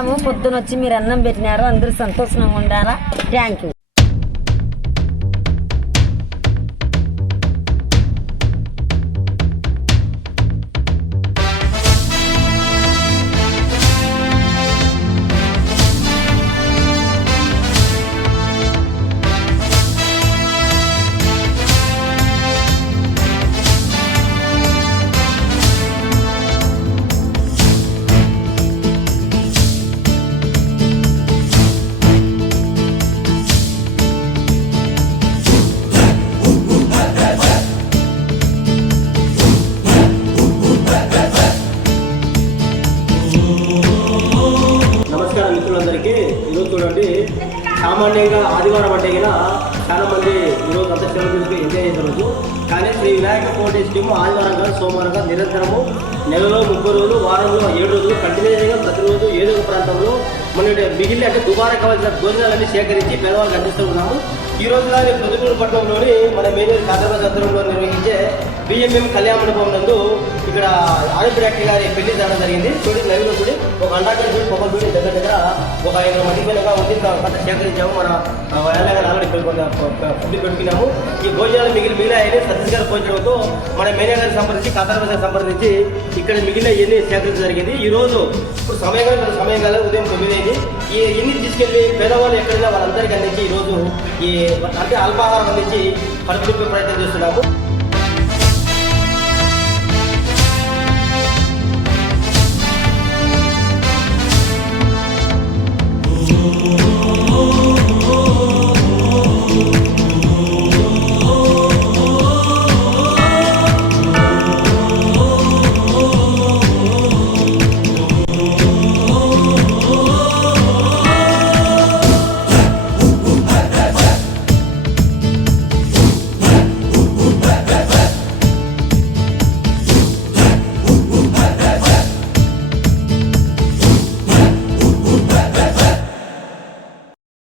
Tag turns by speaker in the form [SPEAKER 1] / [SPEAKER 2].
[SPEAKER 1] తిన్నాము పొద్దున వచ్చి మీరు అన్నం పెట్టినారు. అందరూ సంతోషంగా ఉండాలా? థ్యాంక్ యూ
[SPEAKER 2] చూడండి. సామాన్యంగా ఆదివారం అంటే కదా చాలా మంది ఈరోజు అంతా సెలవు తీసుకుని ఎంజాయ్ చేసే కానీ శ్రీ వినాయక ఫౌండేషన్ ఆదివారం కాదు సోమవారం కాదు నిరంతరము నెలలో ముప్పై రోజులు వారంలో ఏడు రోజులు కంటిన్యూగా ప్రతిరోజు ఏదో ఒక ప్రాంతంలో మన మిగిలిన అంటే దుబారా కావాల్సిన భోజనాలన్నీ సేకరించి పేదవాళ్ళకి అందిస్తూ ఉన్నాము. ఈ రోజు కానీ ప్రతికూల పట్టణంలోని మన మేజర్ కాదరాబాద్ సత్రంలో నిర్వహించే బిఎంఎం కళ్యాణ మండపం నందు ఇక్కడ ఆదిత్య రెడ్డి గారి పెళ్ళి జరగడం జరిగింది. చూడండి లైవ్లో చూడి ఒక అండాకర్ చూడి పొగ చూడి దగ్గర దగ్గర ఒక ఐదు మంది పైనగా ఉంది కొంత సేకరించాము మన వేళగా ఆల్రెడీ కొంత ఫుడ్ పెట్టుకున్నాము. ఈ భోజనాలు మిగిలి మిగిలిన సతీష్ గారు భోజనంతో మన మేనేజర్ గారిని సంప్రదించి కాదరాబాద్ గారిని సంప్రదించి ఇక్కడ మిగిలిన ఇవన్నీ సేకరించడం జరిగింది. ఈ రోజు ఇప్పుడు సమయం కాదు సమయం కాదు ఉదయం తొమ్మిది అయింది. ఈ ఇన్ని తీసుకెళ్ళి పేదవాళ్ళు ఎక్కడైనా వాళ్ళందరికీ అందించి ఈరోజు ఈ అంటే అల్పాహారం అందించి కడుపు ప్రయత్నం చేస్తున్నాము.